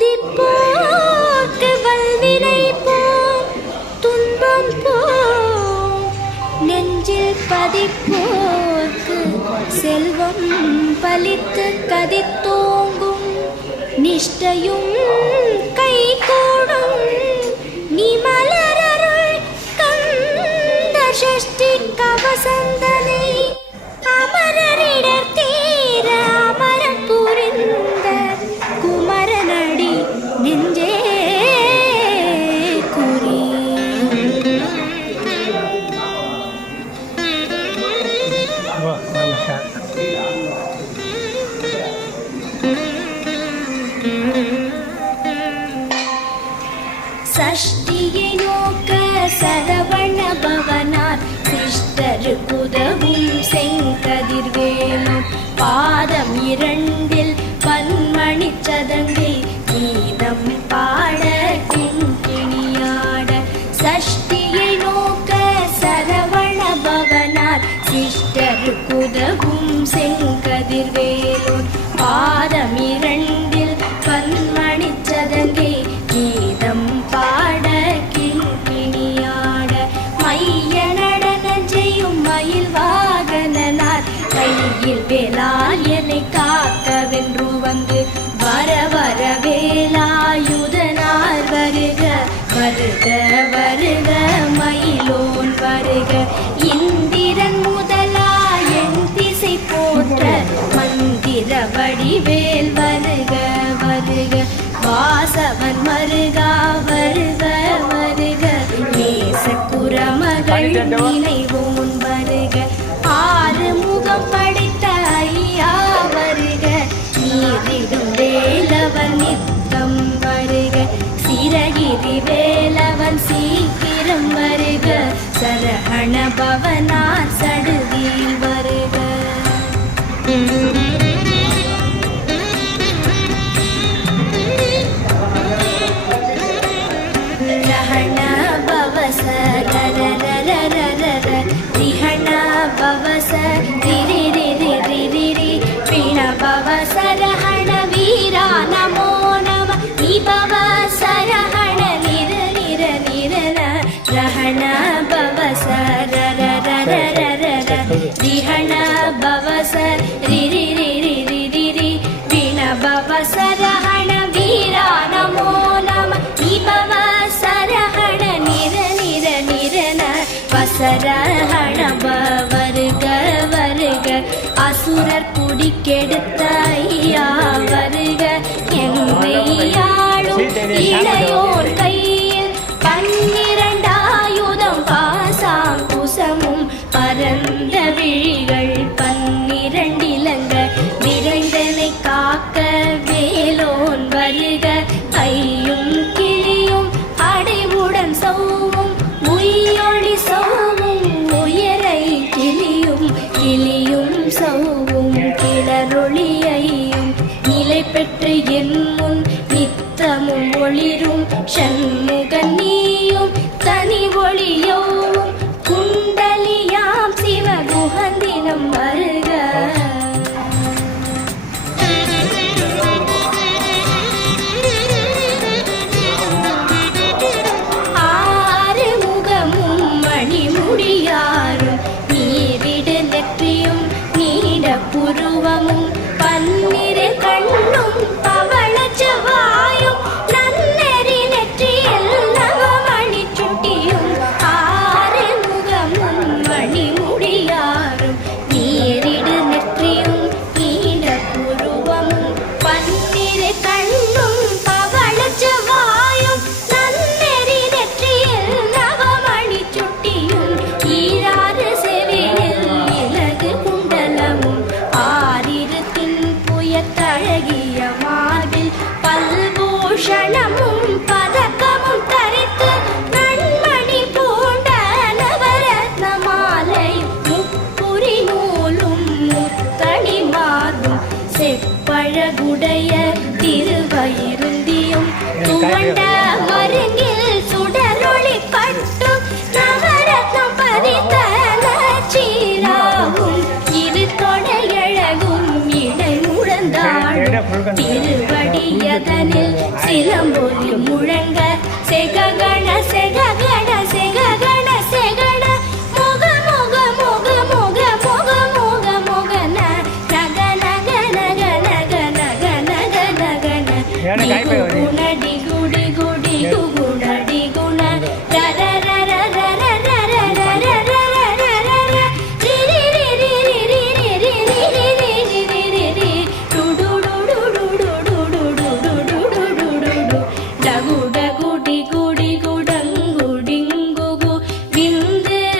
துதிப்போர்க்கு வல்வினை போம் துன்பம் போம் நெஞ்சில் பதிப்போர்க்கு செல்வம் பலித்து கதித்தோங்கும் நிஷ்டையும் கை கூடும் நீ மலரருள் கந்த சஷ்டி கவசந்தனை அமரரிடர் தீர அமரம் புரிந்த குமரனடி நெஞ்சே குறி. சஷ்டியை நோக்க சரவண பவனார் சிஷ்டருக்குதவும் செங்கதிர்வேலும் பாதம் இரண்டில் பன்மணி சதங்கை கீதம் பாட கிண்கிணியாட. சஷ்டியை நோக்க சரவண பவனார் சிஷ்டருக்குதவும் செங்கதிர்வேலும் பாதம் இரண்டில் பன்மணி சதங்கை கீதம் பாட கிண்கிணியாட. மைய நடன செய்யும் மயில் வாகனனார் கையில் வேலால் என்னை காக்கவென்று வந்து வர வர வேலாயுதனார் வருக வருக வருக மயிலோன் வருக. இந்திரன் முதலா என் திசை போற்ற மந்திர வடிவேல் வருக வருக. வாசவன் மருகா வருக வருக நேச குரமகள் நினைவோன் வருக. ஆறு முகம் படைத்த ஐயா வருக நீரிடும் வேலவன் நித்தம் வருக. சிரகிரி வேலவன் சீக்கிரம் வருக சரஹண பவனார் சடுதியில் வருக. सरहण वीरा नमो नमः निभव सरहण निर निर निरन रहण भव सर र र र र र रिहण भव सर रि रि रि रि रि रि रि वीण भव सरहण वीरा नमो नमः निभव सरहण निर निर निरन वसरहण வருக வருக. அசுரர் குடிக்கெடுத்த ஐயா வருக எம்மையாளும் இளையோர் கையில் 12 ஆயுதம் பாசாம் குசமும் பரந்த விழிகள் 12 இலங்க விரைந்தனை காக்க வேலோன் வருக. கையும் கிளியும் அடைவுடன் சௌவும் உயொளி சௌவும் உயரை கிளியும் கிளியும் சௌவும் கிளரொளியையும் நிலை பெற்று என் முன் நித்தமும் ஒளிரும் சண்முகன் நீயும் தனி ஒளியோவும் குண்டலியாம் சிவகுகந்தினம் வருக. புருவமும் 12 கண்ணும் பவள செவ்வாயும் நன்னெறி நெற்றியில் நவமணி சுட்டியும் 6 முகமும் மணிமுடியாரும் நீரிடு நெற்றியும் நீண்ட புருவமும் 12 கண்ணும் பவள செவ்வாயும் நன்னெறி நெற்றியில் நவமணி சுட்டியும் ஈராறு செவியில் இலகு குண்டலமும் அழகிய மார்பில் பல்பூஷணமும் பதக்கமும் தரித்து நன்மணி பூண்ட நவரத்ன மாலை முப்புரி நூலும் முத்தணி மார்பும் செப்பழகுடைய திருவயிருந்தியும் துவண்ட